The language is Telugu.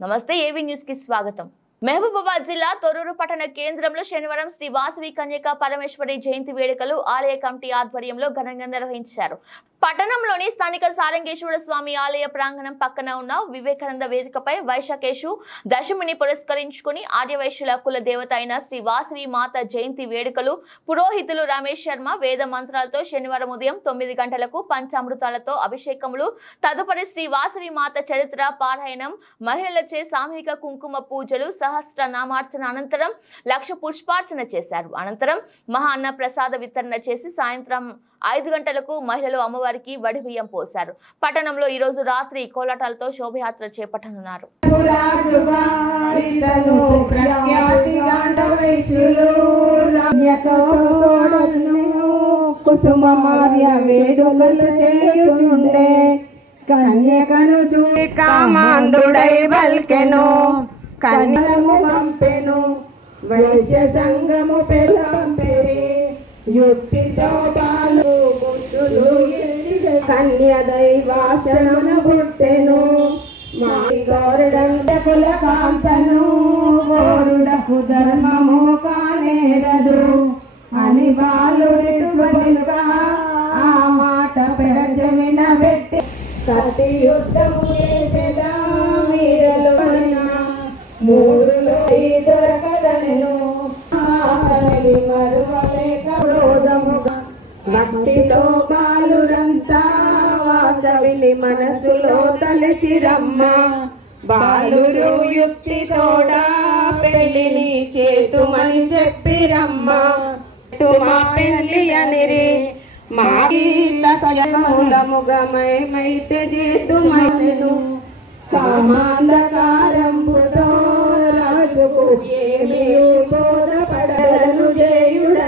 నమస్తే ఏవీ న్యూస్ కి స్వాగతం। మహబూబాబాద్ జిల్లా తొర్రూరు పట్టణ కేంద్రంలో శనివారం శ్రీ వాసవి కన్యకా పరమేశ్వరి జయంతి వేడుకలు ఆలయ కమిటీ ఆధ్వర్యంలో ఘనంగా నిర్వహించారు। పట్టణంలోని స్థానిక సారంగేశ్వర స్వామి ఆలయ ప్రాంగణం పక్కన ఉన్న వివేకానంద వేదికపై వైశాఖేశు దశమిని పురస్కరించుకుని ఆర్యవైశ్యుల కుల దేవత అయిన శ్రీ వాసవి మాత జయంతి వేడుకలు పురోహితులు రమేష్ శర్మ వేద మంత్రాలతో శనివారం ఉదయం 9 గంటలకు పంచామృతాలతో అభిషేకములు, తదుపరి శ్రీ వాసవి మాత చరిత్ర పారాయణం, మహిళలచే సామూహిక కుంకుమ పూజలు, సహస్ర నామార్చన అనంతరం 1,00,000 పుష్పార్చన చేశారు। అనంతరం మహా అన్న ప్రసాద వితరణ చేసి సాయంత్రం 5 గంటలకు మహిళలు అమ్మవారికి వడి బియ్యం పోశారు। పట్టణంలో ఈ రోజు రాత్రి కోలాటాలతో శోభయాత్ర చేపట్టనున్నారు। కన్యకను చూసి కామాంధుడై బల్కెను, కన్యము పంపెను, వైశ్య సంగము పెళ్ళంపెరి, యుక్తితో బాలు ముట్టులు కన్య దైవాసనమున పుట్టెను, మారి గౌరుడంకుల కాంతను గోరుడకు ధర్మము కానేరదు అని బాలుడిటు బలుగా ఆ మాట పెడచెవిన పెట్టి సతి యుద్ధము చేసెదా వీరలు మూడులో దొరకదనెను మరువలేక క్రోధముగా భక్తితో బాలురంతా వాసవిని మనసులో తలచిరమ్మ, బాలురు యుక్తితోడా పెళ్లిని చేతుమని చెప్పిరమ్మ, మా పెళ్లి అనిరి మా మూలముగమైతే చేతుమైను, కామాంధకారంబుతో రాజుకు ఏమీ బోధ